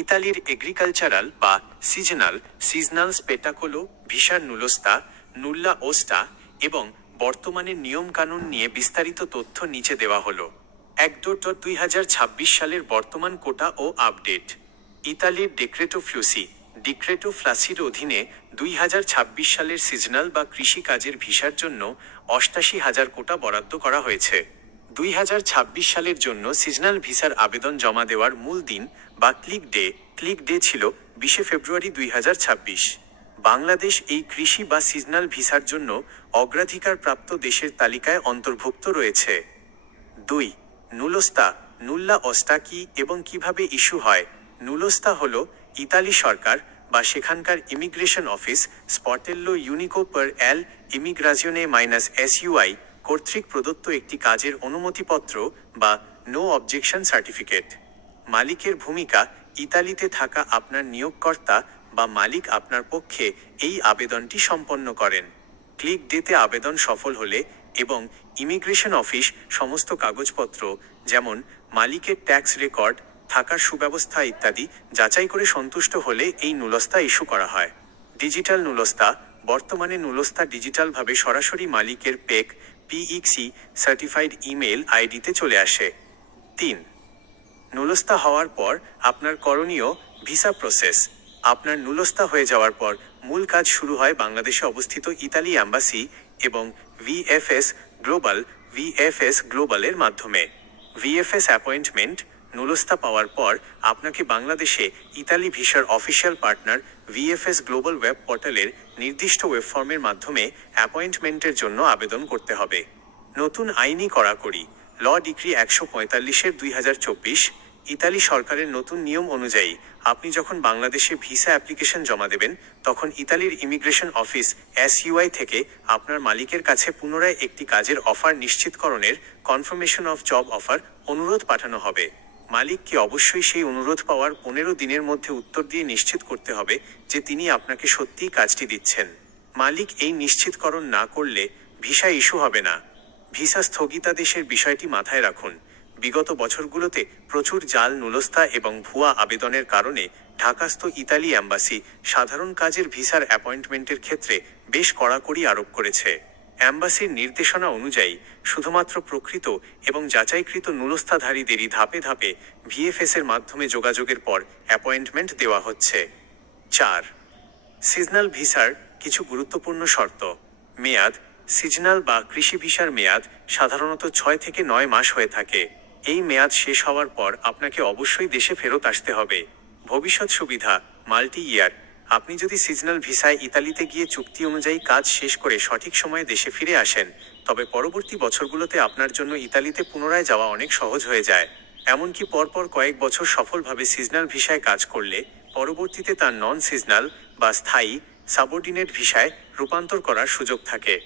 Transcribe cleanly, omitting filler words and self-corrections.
ইতালির এগ্রিকালচারাল বা সিজনাল স্পেটাকোলো ভিসার নুলোস্তা, নুল্লা ওস্টা এবং বর্তমানের নিয়মকানুন নিয়ে বিস্তারিত তথ্য নিচে দেওয়া হলো। 1-2026 সালের বর্তমান কোটা ও আপডেট। ইতালির ডিক্রেটো ফ্লাসির অধীনে 2026 সালের সিজনাল বা কৃষি কাজের ভিসার জন্য 88,000 কোটা বরাদ্দ করা হয়েছে। 2026 সালের জন্য সিজনাল ভিসার আবেদন জমা দেওয়ার মূল দিন বা ক্লিক ডে ছিল 20 ফেব্রুয়ারি 2026। বাংলাদেশ এই কৃষি বা সিজনাল ভিসার জন্য অগ্রাধিকারপ্রাপ্ত দেশের তালিকায় অন্তর্ভুক্ত রয়েছে। 2. নুল্লা ওস্টা কি এবং কিভাবে ইস্যু হয়? নুলোস্তা হল ইতালি সরকার বা সেখানকার ইমিগ্রেশন অফিস স্পটেল্লো ইউনিকো পার এল ইমিগ্রাজিওনে -SUI কর্তৃক প্রদত্ত একটি কাজের অনুমতিপত্র বা নো অবজেকশন সার্টিফিকেট। মালিকের ভূমিকা: ইতালিতে থাকা আপনার নিয়োগকর্তা বা মালিক আপনার পক্ষে এই আবেদনটি সম্পন্ন করেন। ক্লিক ডেতে আবেদন সফল হলে এবং ইমিগ্রেশন অফিস সমস্ত কাগজপত্র যেমন মালিকের ট্যাক্স রেকর্ড, থাকার সুব্যবস্থা ইত্যাদি যাচাই করে সন্তুষ্ট হলে এই নুলোস্তা ইস্যু করা হয়। ডিজিটাল নুলোস্তা: বর্তমানে নুলোস্তা ডিজিটালভাবে সরাসরি মালিকের PEC সার্টিফাইড ইমেল আইডিতে চলে আসে। 3. নুলোস্তা হওয়ার পর আপনার করণীয়: ভিসা প্রসেস। আপনার নুলোস্তা হয়ে যাওয়ার পর মূল কাজ শুরু হয় বাংলাদেশে অবস্থিত ইতালি অ্যাম্বাসি এবং VFS গ্লোবালের মাধ্যমে। VFS অ্যাপয়েন্টমেন্ট: নুলোস্তা পাওয়ার পর আপনাকে বাংলাদেশে ইতালি ভিসার official partner VFS global web পোর্টালের নির্দিষ্ট ওয়েবফর্মের মাধ্যমে অ্যাপয়েন্টমেন্টের জন্য আবেদন করতে হবে। নতুন আইনি কড়াকড়ি: ল ডিক্রি 145/2024। ইতালি সরকারের নতুন নিয়ম অনুযায়ী আপনি যখন বাংলাদেশে ভিসা অ্যাপ্লিকেশন জমা দেবেন তখন ইতালির ইমিগ্রেশন অফিস SUI থেকে আপনার মালিকের কাছে পুনরায় একটি কাজের অফার নিশ্চিতকরণের কনফার্মেশন অফ জব অফার অনুরোধ পাঠানো হবে। মালিককে অবশ্যই সেই অনুরোধ পাওয়ার 15 দিনের মধ্যে উত্তর দিয়ে নিশ্চিত করতে হবে যে তিনি আপনাকে সত্যিই কাজটি দিচ্ছেন। মালিক এই নিশ্চিতকরণ না করলে ভিসা ইস্যু হবে না। ভিসা স্থগিতাদেশের বিষয়টি মাথায় রাখুন। বিগত বছরগুলোতে প্রচুর জাল নুলোস্তা এবং ভুয়া আবেদনের কারণে ঢাকাস্থ ইতালি অ্যাম্বাসি সাধারণ কাজের ভিসার অ্যাপয়েন্টমেন্টের ক্ষেত্রে বেশ কড়াকড়ি আরোপ করেছে। অ্যাম্বাসির নির্দেশনা অনুযায়ী শুধুমাত্র প্রকৃত এবং যাচাইকৃত নুলোস্তাধারীদেরই ধাপে ধাপে VFS-এর মাধ্যমে যোগাযোগের পর অ্যাপয়েন্টমেন্ট দেওয়া হচ্ছে। 4. সিজনাল ভিসার কিছু গুরুত্বপূর্ণ শর্ত। মেয়াদ: সিজনাল বা কৃষি ভিসার মেয়াদ সাধারণত 6 থেকে 9 মাস হয়ে থাকে। এই মেয়াদ শেষ হওয়ার পর আপনাকে অবশ্যই দেশে ফেরত আসতে হবে। ভবিষ্যৎ সুবিধা: মাল্টি ইয়ার। আপনি যদি সিজনাল ভিসায় ইতালিতে গিয়ে চুক্তি অনুযায়ী কাজ শেষ করে সঠিক সময়ে দেশে ফিরে আসেন তবে পরবর্তী বছরগুলোতে আপনার জন্য ইতালিতে পুনরায় যাওয়া অনেক সহজ হয়ে যায়। এমনকি পরপর কয়েক বছর সফলভাবে সিজনাল ভিসায় কাজ করলে পরবর্তীতে তার নন সিজনাল বা স্থায়ী সাবঅর্ডিনেট ভিসায় রূপান্তর করার সুযোগ থাকে।